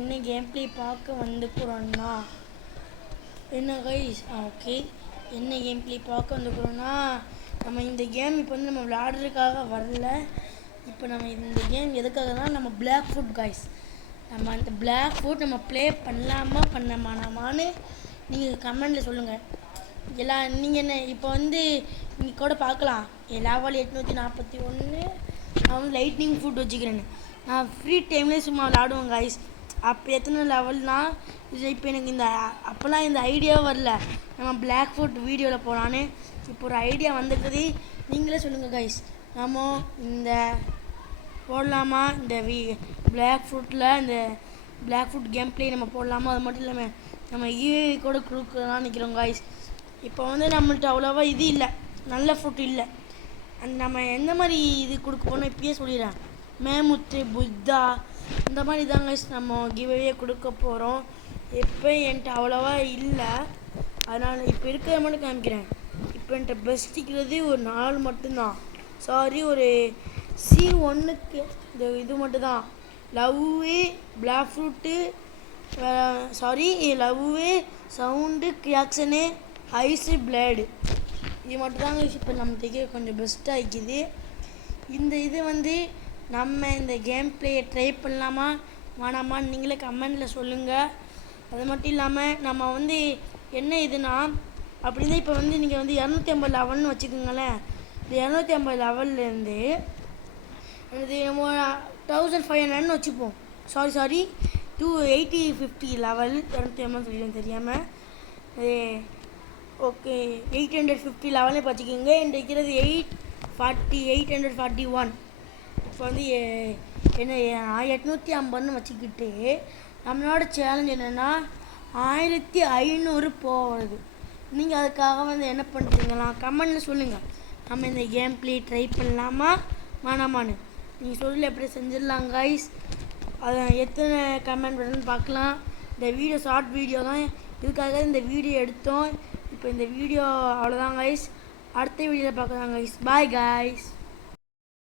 என்ன game play பார்க்க வந்துக்கிறோன்னா என்ன கைஸ் ஓகே என்ன கேம் ப்ளே பார்க்க வந்துக்கிறோன்னா நம்ம இந்த கேம் இப்போ வந்து நம்ம விளையாடுறதுக்காக வரல. இப்போ நம்ம இந்த கேம் எதுக்காகனா நம்ம பிளாக் ஃபுட் கைஸ் நம்ம அந்த பிளாக் ஃபுட் நம்ம ப்ளே பண்ணலாமா பண்ணமானாமான்னு நீங்கள் கமெண்டில் சொல்லுங்கள். நீங்கள் என்ன இப்போ வந்து நீங்கள் கூட பார்க்கலாம் லெவல் 841 நான் வந்து லைட்னிங் ஃபுட் வச்சுக்கிறேன்னு. நான் ஃப்ரீ டைம்லேயே சும்மா விளாடுவேன் கைஸ். அப்போ எத்தனை லெவல்னால் இது இப்போ எனக்கு இந்த அப்போல்லாம் இந்த ஐடியாவும் வரல நம்ம பிளாக் ஃபுட் வீடியோவில் போகலான்னு. இப்போ ஒரு ஐடியா வந்துருக்குது, நீங்களே சொல்லுங்கள் கைஸ். நம்ம இந்த போடலாமா இந்த பிளாக் ஃபுட்டில் இந்த பிளாக் ஃபுட் கேம் ப்ளே நம்ம போடலாமா? அது மட்டும் இல்லாமல் நம்ம கூட கொடுக்கலான்னு நிற்கிறோம் கைஸ். இப்போ வந்து நம்மள்ட்ட அவ்வளோவா இது இல்லை, நல்ல ஃபுட் இல்லை. அந்த நம்ம எந்த மாதிரி இது கொடுக்க போனோம் இப்பயே சொல்லிடுறேன். மேமுத்து புத்தா இந்த மாதிரி தான் கைஸ் நம்ம கிவ்அவே கொடுக்க போகிறோம். இப்போ என்கிட்ட அவ்வளோவா இல்லை, அதனால் இப்போ இருக்கிறத மட்டும் காமிக்கிறேன். இப்போ என்கிட்ட பெஸ்ட்டிக்கிறது ஒரு 4 மட்டும்தான். சாரி, ஒரு C1க்கு இந்த இது மட்டும்தான். Love blox fruit sorry love sound கிராக்ஷனு ஐஸு பிளேடு இது மட்டும்தாங்க இப்போ நம்ம தைக்க கொஞ்சம் பெஸ்ட்டாக இருக்குது. இந்த இது வந்து நம்ம இந்த கேம் ப்ளேயை ட்ரை பண்ணலாமா வேணாமான்னு நீங்களே கமெண்டில் சொல்லுங்கள். அது மட்டும் இல்லாமல் நம்ம வந்து என்ன இதுனா அப்படின்னா இப்போ வந்து நீங்கள் வந்து 250 லெவல்னு வச்சுக்கோங்களேன். இந்த 250 லெவல்லேருந்து இது நம்ம 1500 வச்சுப்போம். சாரி 280-50 லெவல் 250 சொல்லிடுவேன் தெரியாமல். ஓகே 850 லெவலே வச்சுக்கோங்க. என் இருக்கிறது 841. இப்போ வந்து என்ன 850ன்னு வச்சுக்கிட்டு நம்மளோட சேலஞ்ச் என்னென்னா 1500 போகிறது. நீங்கள் அதுக்காக வந்து என்ன பண்ணுறீங்களா கமெண்டில் சொல்லுங்கள். நம்ம இந்த கேம் ப்ளே ட்ரை பண்ணலாமா வேணாமான்னு நீங்கள் சொல்லல எப்படி செஞ்சிடலாம் கைஸ். அதை எத்தனை கமெண்ட் வருதுன்னு பார்க்கலாம். இந்த வீடியோ ஷார்ட் வீடியோ தான், இதுக்காக இந்த வீடியோ எடுத்தோம். இப்போ இந்த வீடியோ அவ்வளோதான் கைஸ். அடுத்த வீடியோவில் பார்க்கலாம் கைஸ். Bye guys.